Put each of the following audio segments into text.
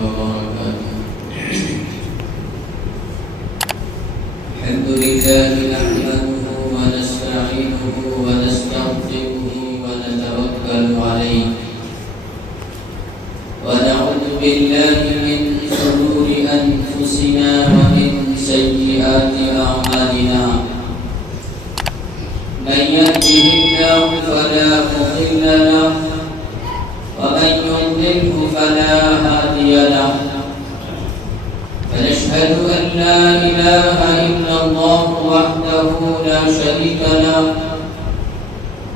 وبركاته. الحمد لله نحمده ونستعينه ونستغفره ونتوكل عليه ونعوذ بالله من شرور أنفسنا ومن سيئات أعمالنا. من يهده الله فلا مضل له ومن يضلله فلا هادي له. ونشهد أن لا إله إلا الله وحده لا شريك له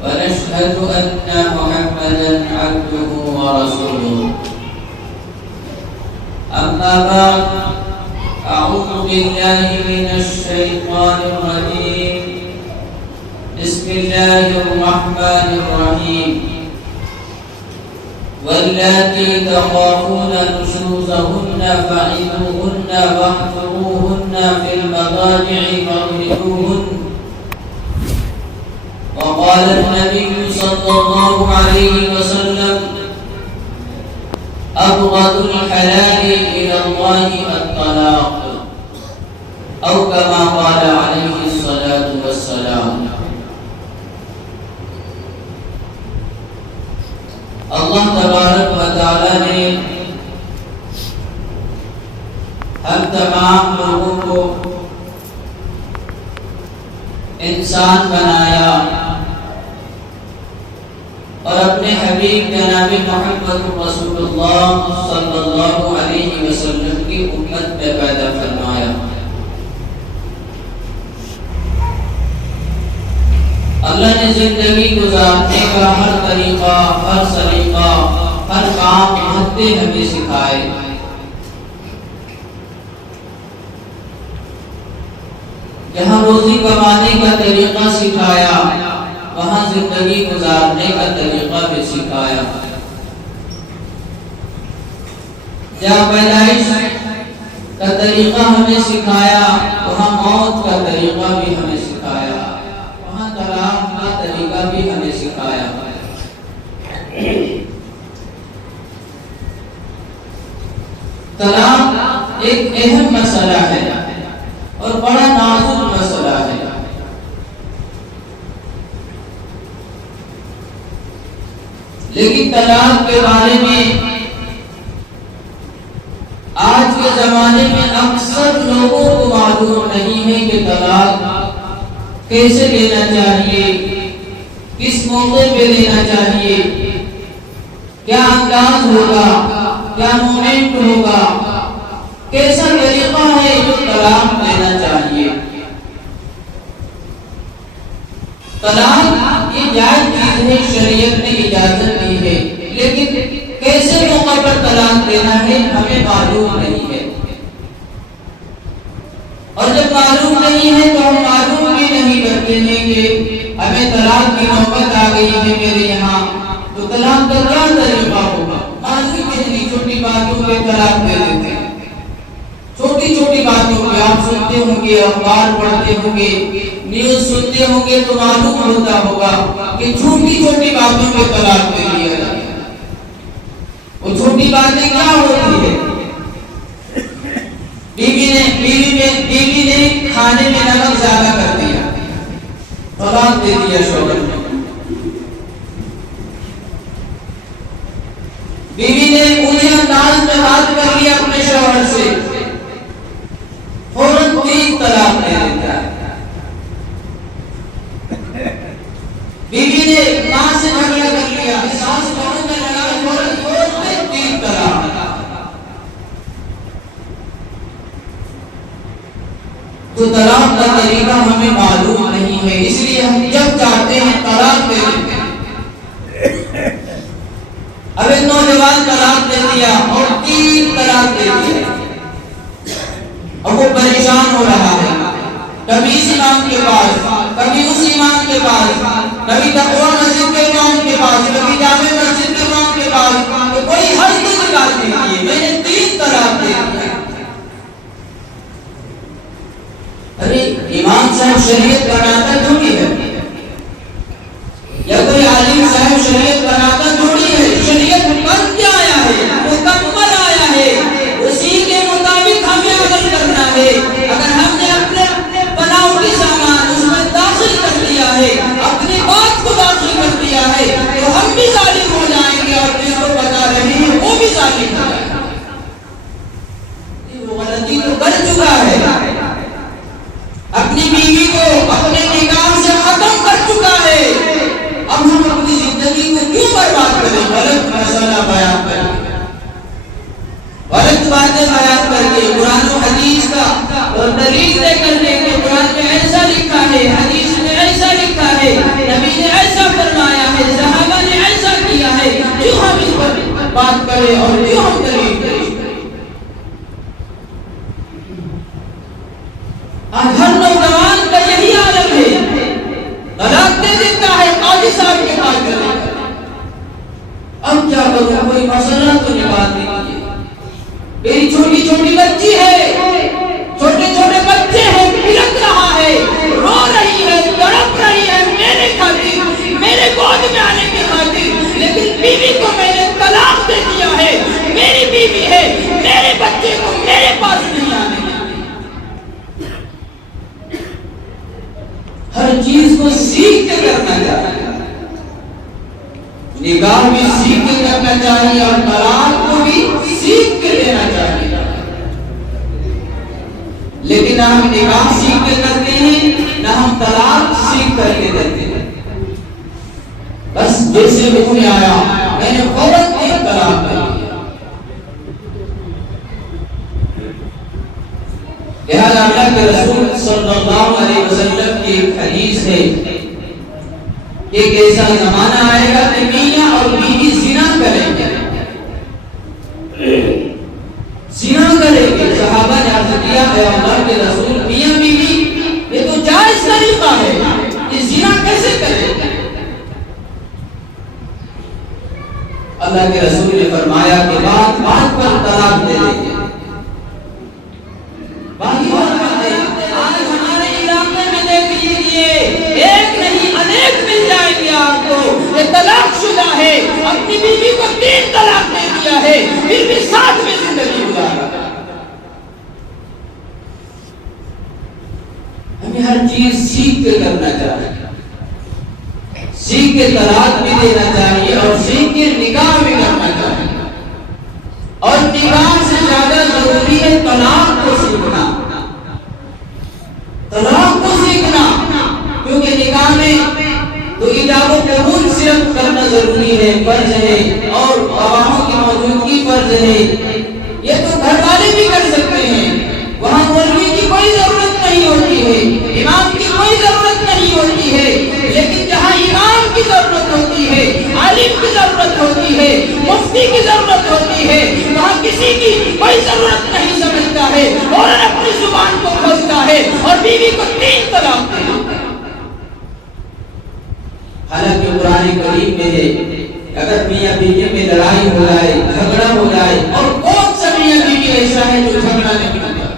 ونشهد أن محمدا عبده ورسوله. أما بعد، أعوذ بالله من الشيطان الرجيم. بسم الله الرحمن الرحيم. واللاتي تخافون نشوزهن فعظوهن واهجروهن في المضاجع فاضربوهن. وقال النبي صلى الله عليه وسلم: أبغض الحلال إلى الله الطلاق، أو كما قال عليه الصلاة والسلام. اللہ تبارک و تعالی نے ہم تمام لوگوں کو انسان بنایا اور اپنے حبیب جناب محمد رسول اللہ صلی اللہ علیہ وسلم کی امت میں پیدا فرمایا. اللہ نے زندگی گزارنے کا ہر طریقہ، ہر سلیقہ، ہر کام ہنتے ہمیں سکھائے. جہاں روزی کمانے کا طریقہ سکھایا، وہاں زندگی گزارنے کا طریقہ بھی سکھایا. جہاں پیدائش کا طریقہ ہمیں سکھایا، وہاں موت کا طریقہ بھی ہمیں سکھایا، وہاں طلاق کا طریقہ بھی ہمیں سکھایا. طلاق ایک اہم مسئلہ ہے اور بڑا نازک مسئلہ ہے. لیکن طلاق کے بارے میں آج کے زمانے میں اکثر لوگوں کو معلوم نہیں ہے کہ طلاق کیسے لینا چاہیے، کس موقع پہ لینا چاہیے، کیا انداز ہوگا، کیا مومنٹ ہوگا، کیسا طریقہ ہے جو طلاق لینا چاہیے. طلاق یہ جائز چیز ہے، شریعت نے اجازت دی ہے، لیکن کیسے موقع پر طلاق دینا ہے ہمیں معلوم نہیں ہے. اور جب معلوم نہیں ہے تو ہم معلوم بھی نہیں کرتے ہیں کہ ہمیں طلاق کی نوبت آ گئی ہے میرے یہاں، تو طلاق کا کیا طریقہ ہوگا. معلوم نہیں، چھوٹی باتوں پہ طلاق دے دیتے ہیں. چھوٹی چھوٹی باتوں پہ آپ سنتے ہوں گے، اخبار پڑھتے ہوں گے، نیوز سنتے ہوں گے تو معلوم ہوتا ہوگا کہ چھوٹی چھوٹی باتوں پہ طلاق دے دیا جاتا ہے. وہ چھوٹی باتیں کیا ہوتی ہے؟ بیوی نے کھانے میں نمک زیادہ کر دیا، طلاق دے دیا شوہر نے. بیوی نے انہیں انداز میں بات کر لیا اپنے شوہر سے، فوراً 3 طلاق دے دیتا ہے. بیوی نے ماں سے جھگڑا کر لیا، ساس بہو میں لڑائی، فوراً 3 طلاق. تو طلاق کا طریقہ ہمیں معلوم نہیں ہے، اس لیے ہم جب چاہتے ہیں طلاق دے دیتے ہیں. اب ایک نوجوان طلاق دے دیا اور 3 طلاق دے دیا، اب وہ پریشان ہو رہا ہے. کبھی اس امام کے پاس، کبھی اس امام کے پاس، کبھی تقویٰ مسجد کے امام کے پاس، کبھی جامع مسجد کے امام کے پاس. تو کوئی حد نہیں نکالتی ہے، میں نے 3 طلاق دے دیا. ارے امام صاحب شریعت بناتا تھوڑی ہے، یا کوئی عالم صاحب شریعت بناتا تھوڑی ہے. شریعت بن کے آیا ہے، مکمل آیا ہے. بھی ظالم ہو جائے. وہ غلطی تو کر چکا ہے, اپنی بیوی کو اپنے نکاح سے ختم کر چکا ہے, اب ہم اپنی زندگی کو کیوں برباد کریں؟ غلط مسئلہ بیان کر کے, غلط باتیں بیان کر کے, قرآن و حدیث کا دلیل دے کر کے کہ قرآن میں ایسا لکھا ہے, حدیث میں ایسا لکھا ہے, نبی نے ایسا فرمایا ہے, صحابہ نے ایسا کیا ہے, کیوں ہم اس پر بات کریں اور کیوں ہم دلیل کریں؟ آج ہر نوجوان کا یہی عالم ہے, طلاق دے دیتا ہے قاضی صاحب کے پاس چلے, اب کیا کروں, کوئی مسئلہ تو نکال دیجیے, میری چھوٹی چھوٹی بچی ہے, چھوٹے چھوٹے بچے ہیں, بلک رہا ہے, رو رہی ہے, تڑپ رہی ہے میرے خاطر, میرے گود میں آنے کی خاطر, لیکن بیوی کو میں نے طلاق دے دیا ہے, میری بیوی ہے, میرے بچے کو میرے پاس نہیں آنے دیا. ہر چیز کو سیکھ کے کرنا چاہیے, نکاح بھی سیکھ کے کرنا چاہیے اور طلاق کو بھی سیکھ کے دینا چاہیے. لیکن نہ ہم نکاح سیکھ کے کرتے ہیں, نہ ہم طلاق سیکھ کر کے دیتے ہیں. بس جیسے منہ میں آیا میں نے فوراً ایک طلاق کر دیا. لہذا اللہ کے رسول صلی اللہ علیہ وسلم کی ایک حدیث ہے کہ ایک ایسا زمانہ آئے گا کہ میاں اور بیوی زنا کریں گے, زنا کریں گے. صحابہ نے عرض کیا اے اللہ کے رسول, میاں بیوی یہ تو جائز طریقہ ہے, یہ زنا کیسے کریں گے؟ اللہ کے رسول نے فرمایا کہ بات بات پر طلاق دے دیں گے. آج ہمارے علاقے میں دیکھ لیجیے, ایک نہیں انیک مل جائیں گے آپ کو, یہ طلاق شدہ ہے, اپنی بیوی کو 3 طلاق دے دیا ہے, پھر بھی ساتھ میں زندگی گزارا. ہمیں ہر چیز سیکھ کے کرنا چاہیے, سیکھ کے طلاق بھی دینا چاہیے اور سیکھ کے نکاح بھی کرنا چاہیے. اور نکاح سے زیادہ ضروری ہے طلاق کو سیکھنا, طلاق کو سیکھنا, کیونکہ نکاح میں تو ایجاب و قبول صرف کرنا ضروری ہے, فرض ہے, اور گواہوں کی موجودگی فرض ہے. یہ تو گھر والے بھی کر سکتے ہیں, وہاں مولوی کی کوئی ضرورت نہیں ہوتی ہے, امام کی کوئی ضرورت نہیں ہوتی ہے. لیکن جہاں امام کی ضرورت ہوتی ہے, عالم کی ضرورت ہوتی ہے, مفتی کی ضرورت ہوتی ہے, وہاں کسی کی کوئی ضرورت نہیں سمجھتا ہے, اور اپنی زبان کو کھولتا ہے اور بیوی کو 3 طلاق دیتا ہے. حالانکہ قرآن کریم میں ہے اگر میاں بیوی میں لڑائی ہو جائے, جھگڑا ہو جائے, اور کون سا میاں بیوی ایسا ہے جو جھگڑا نہیں ہوتا,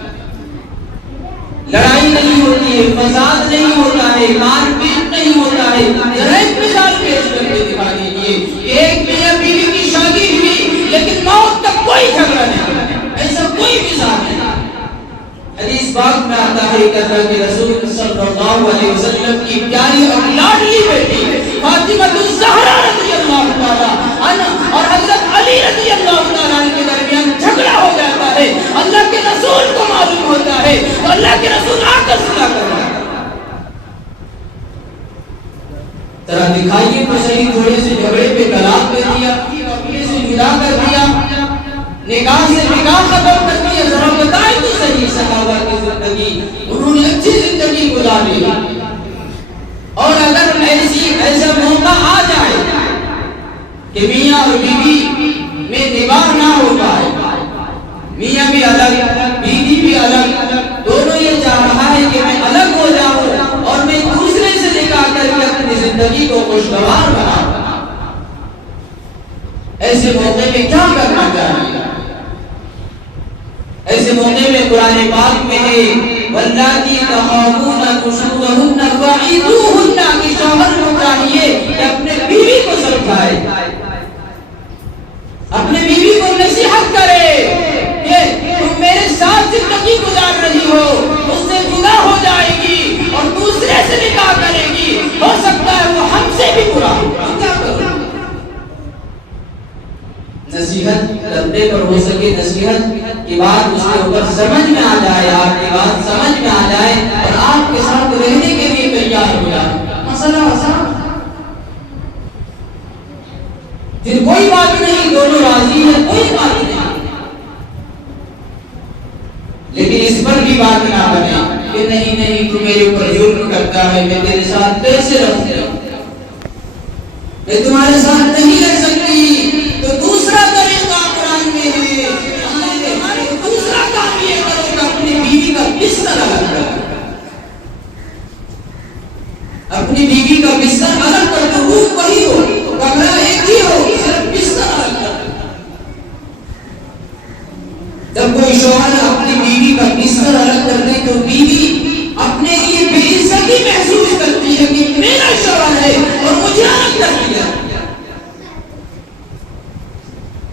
لڑائی نہیں ہوتی ہے, فساد نہیں ہوتا ہے, مار پیٹ نہیں ہوتا ہے. ذرا ایک مثال پیش کر کے دکھا دیجیے, ایک میاں بیوی کی شادی ہوئی لیکن موت تک کوئی جھگڑا نہیں, ایسا کوئی مثال نہیں. حدیث پاک میں آتا ہے کہ اللہ کے رسول صلی اللہ علیہ وسلم کی پیاری اور لاڈلی بیٹی فاطمہ الزہرا رضی اللہ تعالی عنہ اور حضرت علی رضی اللہ تعالی عنہ کے درمیان جھگڑا ہو جاتا ہے. اللہ کے رسول کو معلوم ہوتا ہے تو اللہ کے رسول آ کر صلح کرتا ہے. ذرا دکھائیے تو صحیح, تھوڑے سے جھگڑے پہ طلاق دے دیا, اپنے سے جدا کر دیا, نکاح سے نکاح ختم کر دیا. ذرا بتائیں تو صحیح صحابہ کی زندگی, انہوں نے اچھی زندگی گزاری. اور اگر ایسا موقع آ جائے کہ میاں اور بیوی میں نکاح نہ ہو پائے, میاں بھی الگ بیوی بھی الگ, دونوں یہ چاہ رہا ہے کہ میں الگ ہو جاؤں اور میں دوسرے سے نکاح کر کے اپنی زندگی کو خوشگوار بناؤں, ایسے موقع میں کیا کرنا چاہیے؟ ایسے موقع میں قرآن پاک میں ہے واللاتی تخافون نشوزهن فعظوهن, کہ شوہر کو چاہیے کہ اپنے بیوی کو سمجھائے, اپنے بیوی کو نصیحت کرے کہ تم میرے ساتھ زندگی گزار رہی ہو, اس سے جدا ہو جائے گی اور دوسرے سے نکاح کرے گی, ہو سکتا ہے وہ ہم سے بھی برا ہو, کیا کرو؟ نصیحت دردے پر ہو سکے نصیحت کی بات اس کے اوپر سمجھ میں آ جائے، آپ کی بات سمجھ میں آ جائے اور آپ کے ساتھ رہنے کے لیے تیار ہو جائے، مسئلہ آسان، پھر کوئی بات نہیں، دونوں راضی ہیں، کوئی بات نہیں، لیکن اس پر بھی بات نہ بنے کہ نہیں نہیں تو میرے اوپر ظلم کرتا ہے، میں تیرے ساتھ کیسے رہوں گا، میں تمہارے ساتھ نہیں رہ سکتی، تو دوسرا طریقہ قرآن میں ہے، اللہ نے ہمارے دوسرا کام یہ کرو کہ اپنی بیوی کا بستر الگ کرو، اپنی بیوی کا بستر الگ کر دو، روم وہی ہو، کمرہ ایک ہی ہو، صرف بستر الگ کر دو۔ جب کوئی شوہر اپنی بیوی کا بستر الگ کر دے تو بیوی اپنے لیے بے عزتی محسوس کرتی ہے کہ میرا شوہر ہے اور مجھے الگ کر دیا،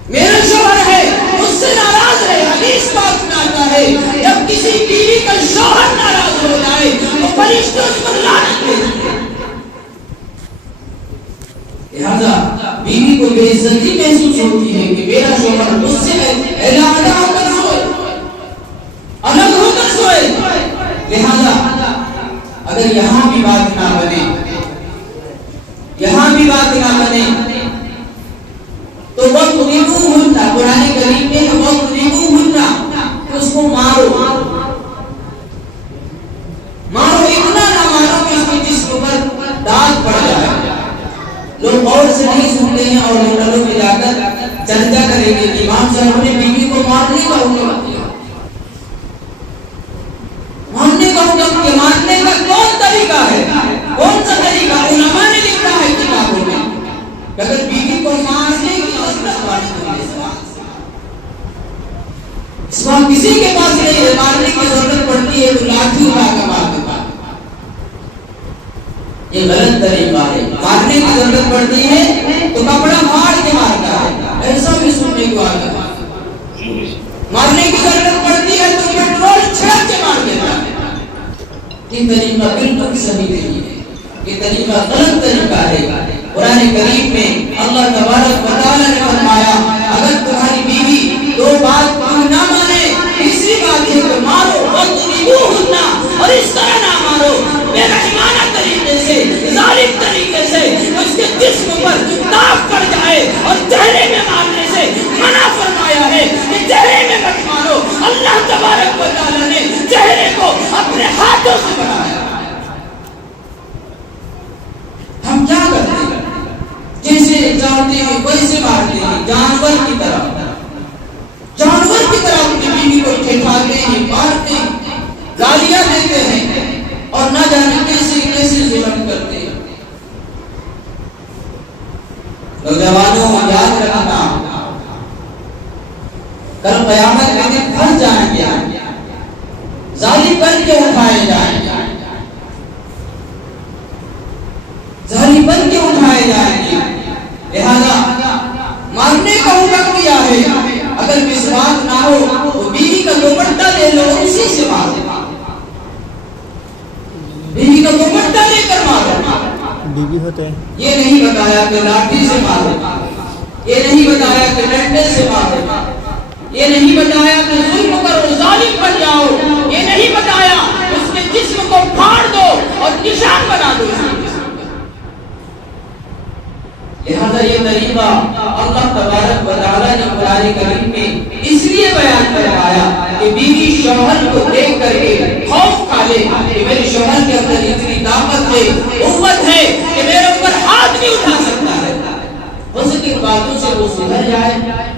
میرا شوہر ہے مجھ سے ناراض ہے۔ حدیث پاک میں آتا ہے جب کسی بیوی کا شوہر ناراض ہو جائے تو فرشتے اس پر لعنت بھیجتے ہیں۔ لہذا بیوی کو بے عزتی محسوس ہوتی ہے کہ میرا شوہر مجھ سے علیحدہ ہو کر سوئے، الگ ہو کر سوئے۔ لہذا اگر یہاں بھی بات نہ بنے، یہاں بھی بات نہ بنے تو وَاضْرِبُوهُنَّ، قرآن کریم میں ہے وَاضْرِبُوهُنَّ، تو اس کو مارو، مارو، اتنا نہ مارو کہ اس کے جسم پر داغ پڑ جائے۔ لوگ اور سے نہیں سنتے ہیں اور ہوٹلوں میں جا کر چرچا کریں گے کہ امام صاحب نے بیوی کو مارنے کا حکم دیا، مارنے کا حکم دیا، مارنے کا کون طریقہ ہے، کون سا طریقہ؟ علماء نے لکھا ہے کتابوں میں کہ اگر بیوی کو مارنے کی ضرورت پڑے، اس وقت کسی کے پاس نہیں ہے، مارنے کی ضرورت پڑتی ہے تو لاٹھی اٹھا کر مار دیتا ہے، یہ غلط طریقہ ہے۔ مارنے کی ضرورت پڑتی ہے تو کپڑا پھاڑ کے مارتا ہے، ایسا بھی سننے کو آتا ہے۔ مارنے کی ضرورت پڑتی ہے تو پیٹرول چھڑک کے مار دیتا ہے۔ یہ طریقہ بالکل صحیح نہیں ہے، یہ طریقہ غلط طریقہ ہے۔ قرآن کریم میں اللہ تبارک و تعالی نے فرمایا اگر تمہاری بیوی دو بات نہ مانے، تیسری بات ہے کہ مارو، وَاضْرِبُوهُنَّ، اور اس طرح نہ مارو بے رحمانہ طریقے سے، ظالم طریقے سے، اس کے جسم پر داغ پڑ جائے، اور چہرے میں مارنے سے منع فرمایا ہے کہ چہرے میں مت مارو۔ اللہ تبارک و تعالی نے چہرے کو اپنے ہاتھوں سے بنایا۔ ہم کیا کرتے ہیں؟ جیسے چاہتے ہیں ویسے مارتے ہیں، جانور کی طرح، جانور کی طرح اپنی بیوی کو ٹھٹھاتے ہیں، مارتے ہیں، گالیاں دیتے ہیں اور نہ جانے کیسے کیسے ظلم کرتے ہیں۔ نوجوانوں یاد رکھنا، کل قیامت کے دن پھنس جائیں گے، ظالم بن کے اٹھائے جائیں گے، ظالم بن کے اٹھائے جائیں گے۔ لہذا مارنے کا حکم دیا ہے، اگر مسواک نہ ہو تو بیوی کا دوپٹہ لے لو، اسی سے مارو، بیوی کا دوپٹہ لے کر مارو۔ بیوی ہوتے ہیں، یہ نہیں بتایا کہ لاٹھی سے مارو، یہ نہیں بتایا کہ ڈنڈے سے مارو، یہ نہیں بتایا کہ ظلم کرو، ظالم بن جاؤ، یہ نہیں بتایا اس کے جسم کو پھاڑ دو اور نشان بنا دو۔ لہذا یہ طریقہ اللہ تبارک و تعالی نے قرآن کریم میں اس لیے بیان کروایا کہ بیوی شوہر کو دیکھ کر کے خوف کھا لے کہ میرے شوہر کے اندر اتنی طاقت ہے، قوت ہے کہ میرے اوپر ہاتھ بھی اٹھا سکتا ہے۔ ہو سکے باتوں سے وہ سدھر جائے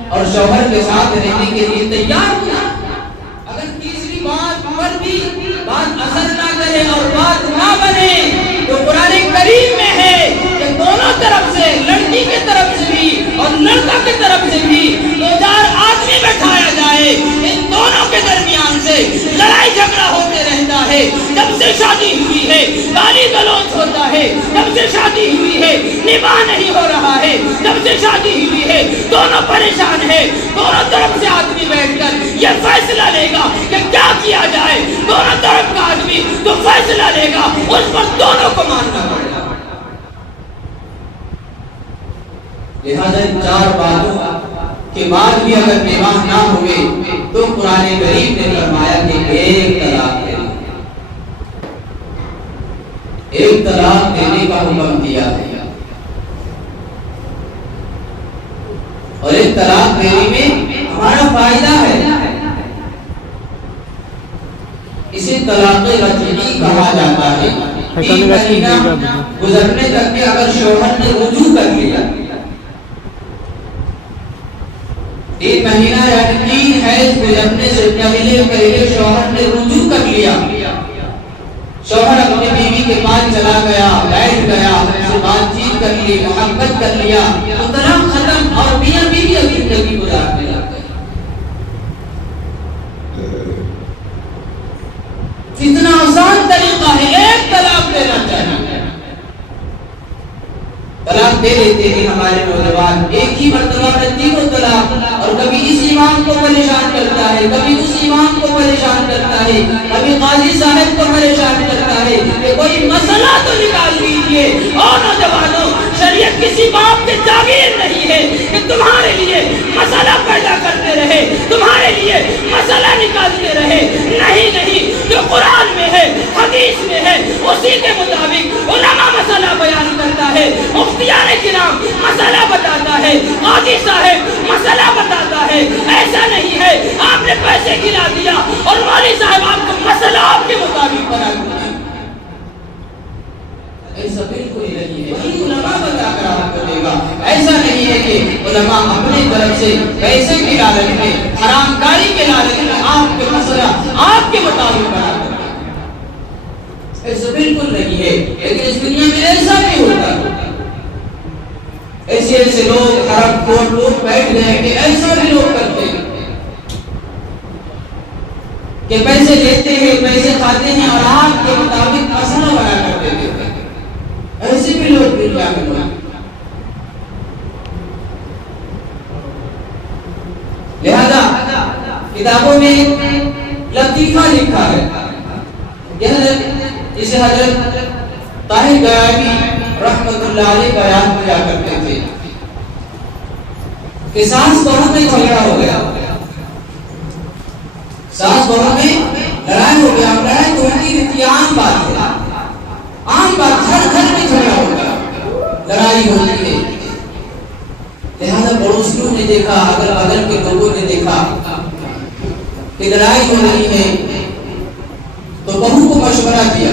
اور شوہر کے ساتھ رہنے کے لیے تیار ہو جائے۔ اگر تیسری بات پر بھی بات اثر نہ کرے اور بات نہ بنے تو قرآن کریم میں ہے کہ دونوں طرف سے، لڑکی کے طرف سے بھی اور لڑکا کے طرف سے بھی دو چار آدمی بٹھایا جائے، ان دونوں کے درمیان سے لڑائی جھگڑا ہوتے رہتا ہے۔ جب سے شادی ہوئی ہے گالی گلوچ ہوتا ہے، جب سے شادی ہوئی ہے نباہ نہیں ہو رہا ہے، جب سے شادی ہوئی ہے دونوں پریشان ہے، دونوں طرف سے آدمی بیٹھ کر یہ فیصلہ لے گا کہ کیا کیا جائے، دونوں طرف کا آدمی تو فیصلہ لے گا، اس پر دونوں کو ماننا پڑے گا۔ لہذا ان چار باتوں کے بعد بھی اگر نکاح نہ ہوئے تو قرآن کریم نے فرمایا کہ ایک طلاق دے، ایک طلاق دینے کا حکم دیا ہے۔ اور ایک طلاق دینے میں ہمارا فائدہ ہے، اسے طلاق رجعی کہا جاتا ہے۔ 3 مہینہ گزرنے تک کے اگر شوہر نے رجوع کر لیا، 3 مہینہ یعنی 3 حیض گزرنے سے پہلے شوہر نے رجوع کر لیا، شوہر اپنی بیوی کے پاس چلا گیا، بیٹھ گیا، اس سے بات چیت کر لی، محبت کر لیا، تو طلاق ختم اور میاں بیوی اپنی زندگی گزارنے لگ گئے۔ کتنا آسان طریقہ ہے، ایک طلاق دینا چاہیے۔ طلاق دے لیتے ہیں ہمارے نوجوان، ایک ہی مرتبہ میں 3 طلاق، اور کبھی اس امام کو پریشان کرتا ہے، کبھی اس امام کو پریشان کرتا ہے، کبھی قاضی صاحب کو پریشان کرتا ہے کہ کوئی مسئلہ تو نکال لیجئے۔ اور نوجوانوں، شریعت کسی باپ کے جاگیر نہیں ہے کہ تمہارے لیے مسئلہ پیدا کرتے رہے، تمہارے لیے مسئلہ نکالتے رہے، نہیں، جو قرآن میں ہے، حدیث میں ہے، اسی کے مطابق علماء مسئلہ بیان کرتا ہے، مفتیان کرام مسئلہ بتاتا ہے، قاضی صاحب مسئلہ بتاتا ہے۔ ایسا نہیں ہے آپ نے پیسے کھلا دیا اور والی صاحب آپ کو مسئلہ آپ کے مطابق بنا دیا، ایسا بالکل نہیں ہے، وہی علماء بتا کر آپ کو دے گا۔ ایسا نہیں ہے کہ علماء اپنی طرف سے پیسے کی لالچ میں، حرام کاری کے لالچ میں آپ کے مسئلہ آپ کے مطابق بنا کر دے گا، ایسا بالکل نہیں ہے۔ لیکن اس دنیا میں ایسا بھی ہوتا ہے، ایسے لوگ حرام خور لوگ بیٹھ گئے کہ ایسا بھی لوگ کرتے ہیں کہ پیسے لیتے ہیں، پیسے کھاتے ہیں اور آپ کے مطابق مسئلہ بنا کر دیتے ہیں، ایسے بھی لوگ دنیا میں ہوتے ہیں۔ لہذا کتابوں میں لطیفہ لکھا ہے، جسے حضرت طاہر گیانی رحمت اللہ علیہ بیان کیا کرتے تھے کہ ساس بہو میں جھگڑا ہو گیا، ساس بہو میں لڑائی ہو گیا، لڑائی تو ہوتی رہتی، عام بات ہے، عام بات، ہر گھر میں جھگڑا ہوتا ہے، لڑائی ہوتی ہے۔ لہذا پڑوسیوں نے دیکھا، اگل بغل کے لوگوں نے دیکھا کہ لڑائی ہو رہی ہے، تو بہو کو مشورہ دیا،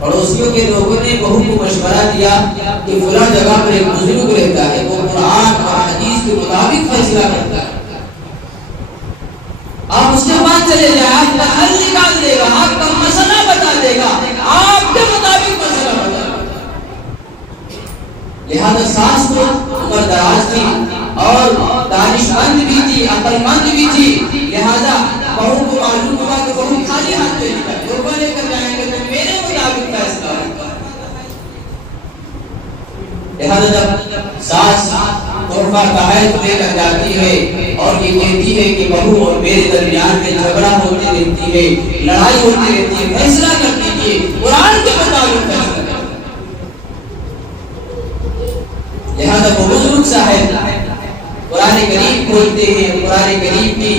پڑوسیوں کے لوگوں نے بہو کو مشورہ دیا کہ فلاں جگہ پر ایک بزرگ رہتا ہے، وہ قرآن اور حدیث کے مطابق فیصلہ کرتا ہے، آپ اس کے پاس چلے جائیں، آپ کا حل نکال دے گا، آپ کا مسئلہ بتا دے گا، آپ کے مطابق مسئلہ بتا دے گا۔ لہذا ساس تو عمر دراز تھی اور دانش مند بھی تھی، عقل مند بھی تھی، لہذا بہو کو معلوم ہوا کہ بہو خالی ہاتھ لے کر تحفہ لے کر جائیں گے تو میرے مطابق فیصلہ ہوگا۔ لہذا جب ساس تحفہ تحائف لے کر جاتی ہے اور یہ کہتی ہے کہ بہو اور میرے درمیان میں جھگڑا ہوتی رہتی ہے، لڑائی ہوتی رہتی ہے، فیصلہ کر دیجیے، قرآن کے مطابق فیصلہ کر دیجیے۔ لہذا وہ بزرگ صاحب قرآن کریم کھولتے ہیں، قرآن کریم کی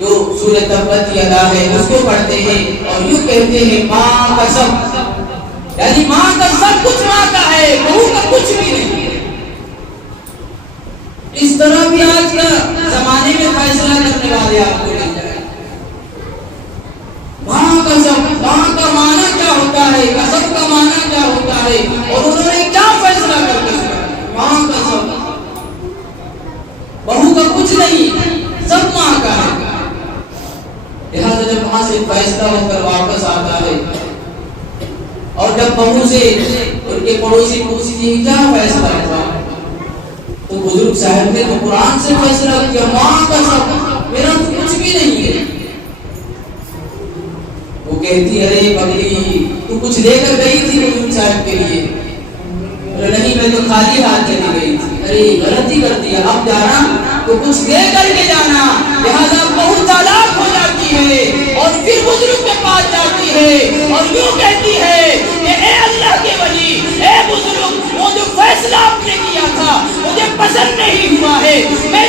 جو سورۃ تبت یدا ہے اس کو پڑھتے ہیں اور یوں کہتے ہیں ماں کا سب، یعنی ماں کا سب کچھ ماں کا ہے، بہو کا کچھ بھی نہیں ہے۔ اس طرح بھی آج کا زمانے میں فیصلہ کرنے والے آپ کو مل جائے۔ ماں کا سب، ماں کا معنی کیا ہوتا ہے، کسب کا معنی کیا ہوتا ہے، اور انہوں نے کیا فیصلہ کر کے ماں کا سب، بہو کا کچھ نہیں، سب ماں کا ہے۔ لہذا جب وہاں سے فیصلہ ہو کر واپس آتا ہے اور جب بہو سے ان کے پڑوسی پوچھتی ہیں کیا فیصلہ ہوا، تو بزرگ صاحب نے تو قرآن سے فیصلہ کیا، ماں کا سب، میرا تو کچھ بھی نہیں ہے۔ وہ کہتی ارے پگلی تو کچھ لے کر گئی تھی بزرگ صاحب کے لیے، نہیں میں تو خالی ہاتھ چلی گئی تھی، ارے غلطی کر دیا، اب جانا تو کچھ دے کر کے جانا۔ لہذا بہت چالاک ہو جاتی ہے اور پھر بزرگ کے پاس جاتی ہے اور یوں کہتی ہے کہ اے اللہ کے ولی، اے بزرگ، وہ جو فیصلہ آپ نے کیا تھا مجھے پسند نہیں ہوا ہے، میں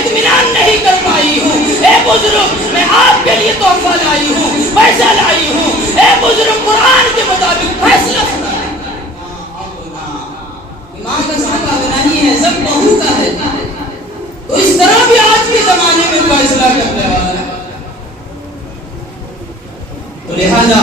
تحفہ لائی ہوں، پیسہ لائی ہوں، اے بزرگ قرآن کے مطابق فیصلہ سنا۔ ماں کا ساتھ نہیں ہے، سب بہو کا ہے، تو اس طرح بھی آج کے زمانے میں فیصلہ کرنے والا ہے۔ تو لہذا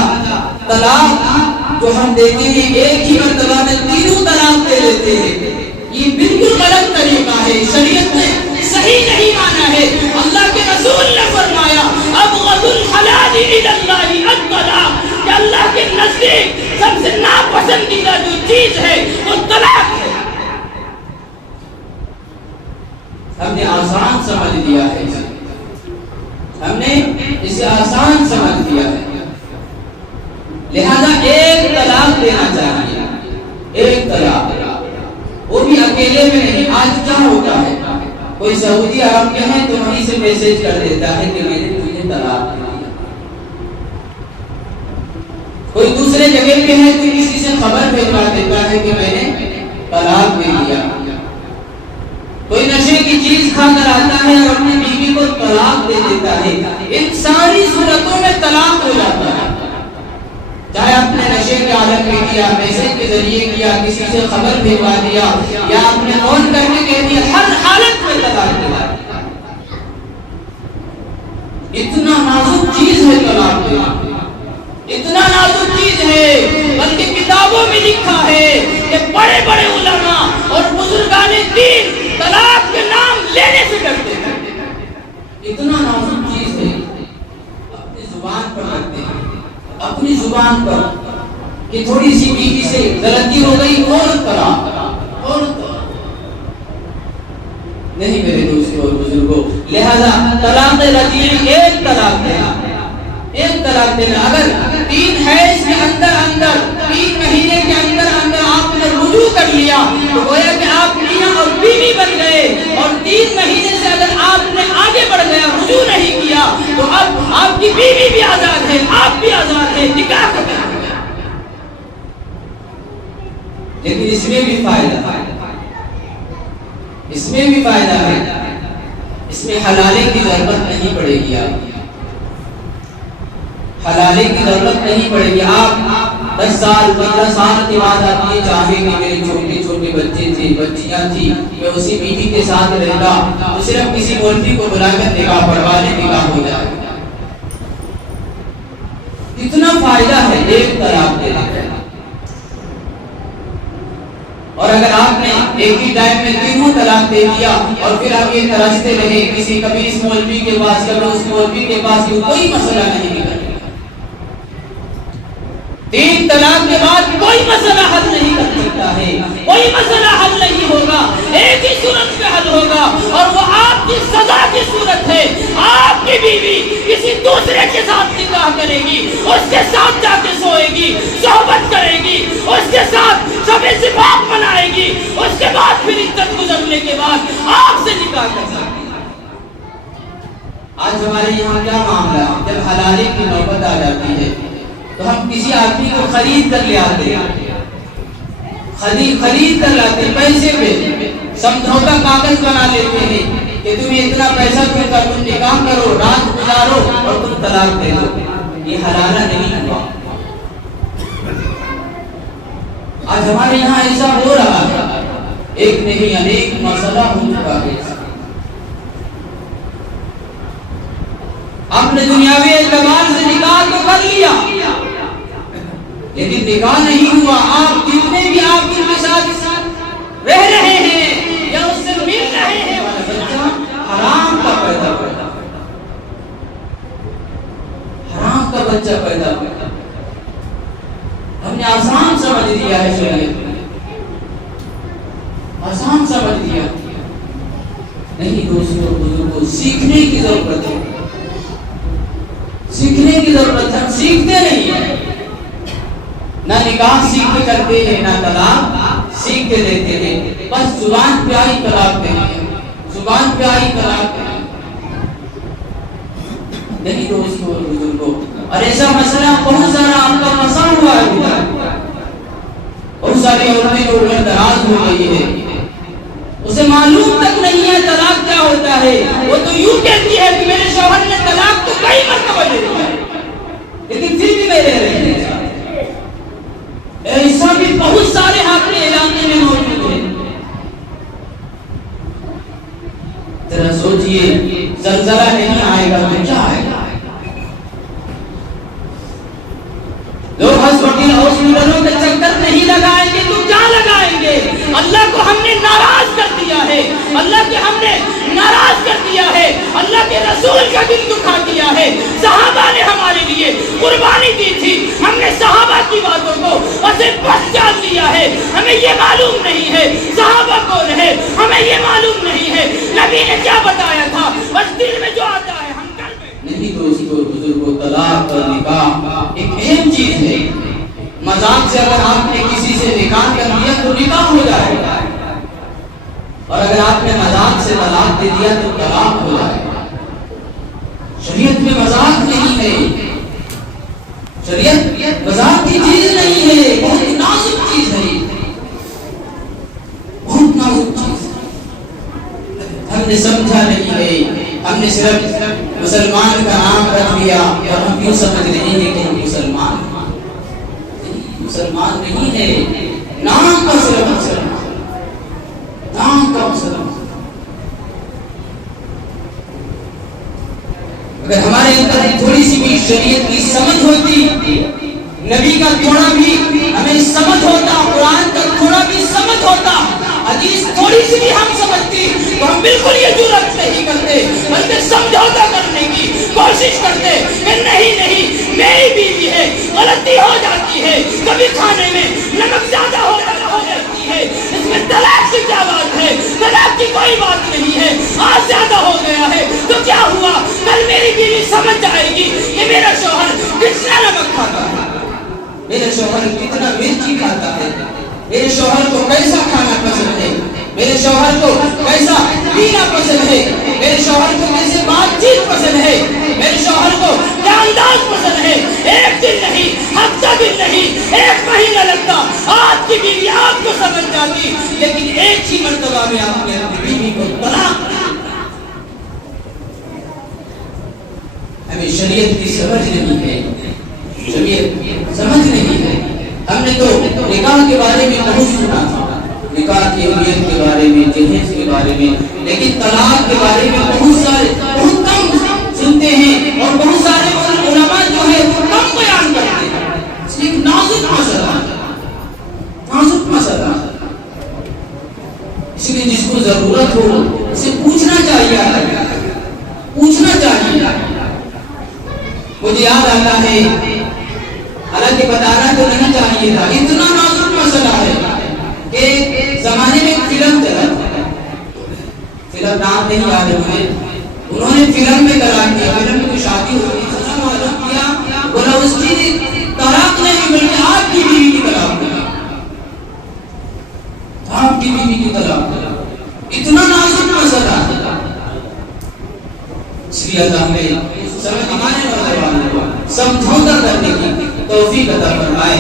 طلاق جو ہم دیتے ہیں ایک ہی مرتبہ میں تینوں طلاق دے دیتے ہیں، یہ بالکل غلط طریقہ ہے، شریعت میں صحیح نہیں مانا ہے۔ اللہ کے رسول نے فرمایا ابغض الحلال الی اللہ الطلاق، کہ اللہ کے نزدیک سب سے ناپسندیدہ جو چیز ہے وہ طلاق ہے۔ ہم نے آسان سمجھ لیا ہے، ہم نے اسے آسان سمجھ لیا ہے، لہذا ایک طلاق دینا چاہیے، ایک طلاق، وہ بھی اکیلے میں نہیں۔ آج کیا ہوتا ہے، کوئی سعودی عرب کے ہیں تو وہیں سے میسج کر دیتا ہے کہ میں نے تجھے طلاق دیا، کوئی دوسرے جگہ پہ ہے تو کسی سے خبر بھیجوا دیتا ہے کہ میں نے طلاق دے دیا، کوئی نشے کی چیز کھا کر آتا ہے اور اپنی بیوی کو طلاق دے دیتا ہے۔ ان ساری صورتوں میں طلاق ہو جاتا ہے، چاہے آپ نے نشے کے عالم میں کیا، میسج کے ذریعے کیا، کسی سے خبر بھیجوا دیا، یا آپ نے فون کر کے کہہ دیا، ہر حالت میں طلاق دیا۔ اتنا نازک چیز ہے طلاق دینا، اتنا نازک چیز ہے، بلکہ کتابوں میں لکھا ہے کہ بڑے بڑے علماء اور بزرگان دین طلاق کے نام لینے سے ڈرتے ہیں۔ اتنا نازک چیز ہے، اپنی زبان پر رکھتے ہیں، اپنی زبان پر، کہ تھوڑی سی بیوی سے غلطی ہو گئی اور طلاق، اور نہیں میرے دوستوں اور بزرگوں۔ لہذا طلاق رجعی ایک طلاق دینا، ایک طلاق دینا۔ اگر 3 حیض کے اندر 3 مہینے کے اندر آپ نے رجوع کر لیا تو گویا کہ آپ میاں اور بیوی بن گئے، اور 3 مہینے سے اگر آپ نے آگے بڑھ گیا، رجوع نہیں کیا، تو اب آپ کی بیوی بھی آزاد ہے، آپ بھی آزاد ہے، نکاح کریں۔ لیکن اس میں بھی فائدہ ہے، اس میں بھی فائدہ ہے، اس میں حلالے کی ضرورت نہیں پڑے گی، حلالے کی ضرورت نہیں پڑے گی۔ آپ 10 سال 15 سال کے بعد آپ یہ چاہیں کہ میرے چھوٹے چھوٹے بچے تھے، بچیاں تھی، میں اسی بیوی کے ساتھ رہتا، تو صرف کسی مولوی کو بلا کر نکاح پڑھوا لے، نکاح ہو جائے۔ کتنا فائدہ ہے ایک طلاق دینے کا۔ اور اگر آپ نے ایک ہی ٹائم میں 3 طلاق دے دیا اور پھر آپ یہ ترستے رہے کسی کبھی اس مولوی کے پاس کبھی اس مولوی کے پاس، کوئی مسئلہ نہیں نکلے گا۔ 3 طلاق کے بعد کوئی مسئلہ حل نہیں کر سکتا ہے، کوئی مسئلہ حل نہیں ہوگا، ایک ہی صورت میں حل ہوگا، اور وہ آپ کی سزا کی صورت ہے۔ آپ کی بیوی کسی دوسرے کے ساتھ نکاح کرے گی، اس کے ساتھ جا کے سوئے گی، صحبت کرے گی، اس کے ساتھ شب زفاف منائے گی، اس کے بعد پھر عدت گزرنے کے بعد آپ سے نکاح کر سکتی ہے۔ آج ہمارے یہاں کیا معاملہ ہے، جب حلالے کی نوبت آ جاتی ہے تو ہم کسی آدمی کو خرید کر لے آتے ہیں، خرید کر لاتے ہیں، پیسے پہ سمجھوتا کاغذ بنا لیتے ہیں کہ تمہیں اتنا پیسہ دوں گا، تم نکاح کرو، رات گزارو اور تم طلاق دے دو۔ یہ حلالہ نہیں ہوا۔ آج ہمارے یہاں ایسا ہو رہا ہے، ایک نہیں انیک مسئلہ ہو چکا ہے۔ آپ نے دنیاوی اعتبار سے نکاح تو کر لیا، لیکن نکاح نہیں ہوا۔ آپ جتنے بھی آپ کے ساتھ رہ رہے ہیں یا اس سے مل رہے ہیں، بچہ حرام کا پیدا ہوگا، حرام کا بچہ پیدا ہوگا۔ ہم نے آسان سمجھ لیا ہے، شریعت آسان سمجھ لیا، نہیں دوستوں بزرگوں، سیکھنے کی ضرورت ہے، سیکھنے کی ضرورت ہے۔ ہم سیکھتے نہیں ہیں، نہ نکاح سیکھ کے کرتے ہیں، نہ طلاق سیکھ کے دیتے ہیں، بس زبان پہ آئی طلاق دیتے ہیں، زبان پہ آئی طلاق دیتے ہیں۔ نہیں دوستوں اور بزرگوں، اور ایسا مسئلہ بہت سارا آپ کا مسا ہوا ہے، بہت ساری عورتیں جو عمر دراز ہو گئی ہے، اسے معلوم تک نہیں ہے طلاق کیا ہوتا ہے۔ وہ تو یوں کہتی ہے کہ میرے شوہر نے طلاق تو کئی مرتبہ دے دیا، لیکن پھر بھی میرے رہنے ایسا بھی بہت سارے آپ کے علاقے میں موجود ہیں. ذرا سوچئے زلزلہ نہیں آئے گا تو کیا آئے گا؟ لوگ ہاسپٹل ہاسپٹلوں کے چکر نہیں لگائیں گے تو کیا لگائیں گے؟ اللہ کو ہم نے ناراض کر دیا ہے، اللہ کے ہم نے ناراض کر دیا ہے، اللہ کے رسول کا دل دکھا دیا ہے. صحابہ نے ہمارے لیے قربانی دی تھی، ہم نے صحابہ کی باتوں کو اسے بس جان لیا ہے. ہمیں یہ معلوم نہیں ہے صحابہ کون ہے، ہمیں یہ معلوم نہیں ہے نبی نے کیا بتایا تھا. بس دل میں جو آتا ہے ہم کر میں نہیں. دوستو بزرگوں، طلاق اور نکاح ایک اہم چیز ہے. مذاق سے اگر آپ نے کسی سے نکاح کر لیا تو نکاح ہو جائے گا، اور اگر آپ نے مذاق سے طلاق دے دیا تو طلاق ہو جائے گا. شریعت میں مذاق نہیں ہے، شریعت مذاق کی چیز نہیں ہے، بہت نازک چیز ہے، بہت نازک چیز. ہم نے سمجھا نہیں ہے، ہم نے صرف مسلمان کا نام رکھ لیا اور ہم یوں سمجھ رہے ہیں کہ ہم مسلمان نہیں ہے. نام کا صرف مسلمان، نام کا مسلمان. اگر ہمارے اندر تھوڑی سی بھی شریعت کی سمجھ ہوتی، نبی کا تھوڑا بھی ہمیں سمجھ ہوتا، قرآن کا تھوڑا بھی سمجھ ہوتا، حدیث تھوڑی سی بھی ہم سمجھتی تو ہم بالکل یہ جرأت نہیں کرتے، بلکہ سمجھوتا کرنے کی کوشش کرتے کہ نہیں میری بیوی ہے، غلطی ہو جاتی ہے، کبھی کھانے میں نمک زیادہ ہو جاتی ہے، اس میں طلاق کی کیا بات ہے؟ طلاق کی کوئی بات نہیں ہے. آج زیادہ ہو گیا ہے تو کیا ہوا؟ کل میری بیوی سمجھ جائے گی کہ میرا شوہر کتنا نمک کھاتا ہے، میرا شوہر کتنا مرچی کھاتا ہے، میرے شوہر کو کیسا کھانا پسند ہے، میرے شوہر کو کیسا پینا پسند ہے، میرے شوہر کو کیسے بات چیت پسند ہے، میرے شوہر کو کیا انداز پسند ہے. ایک دن نہیں، ہفتہ دن نہیں، ایک مہینہ لگتا آپ کی بیوی آپ کو سمجھ جاتی، لیکن ایک ہی مرتبہ میں آپ نے اپنی بیوی کو طلاق. ہمیں شریعت کی سمجھ نہیں ہے، شریعت سمجھ نہیں ہے. ہم نے تو نکاح کے بارے میں بہت سنا تھا، نکاح کی اہمیت کے بارے میں، جہیز کے بارے میں، لیکن طلاق کے بارے میں بہت کم سنتے ہیں، اور بہت سارے علماء جو ہے وہ کم بیان کرتے ہیں. اس لیے ایک نازک مسئلہ، اس لیے جس کو ضرورت ہو اسے پوچھنا چاہیے. مجھے یاد آتا ہے، حالانکہ بتانا تو نہیں چاہیے تھا، اتنا نازک مسئلہ ہے کہ زمانے میں ایک فلم چلا تھا، فلم نام نہیں یاد ہے، انہوں نے فلم میں طلاق دیا. فلم میں شادی ہوئی، معلوم کیا بولا اس کی طلاق نہیں بلکہ آپ کی بیوی کی طلاق دی، آپ کی بیوی کی طلاق. اتنا نازک مسئلہ. اس لیے اللہ نے ہمارے نوجوانوں کو سمجھوتا کرنے کی توفیق عطا فرمائے.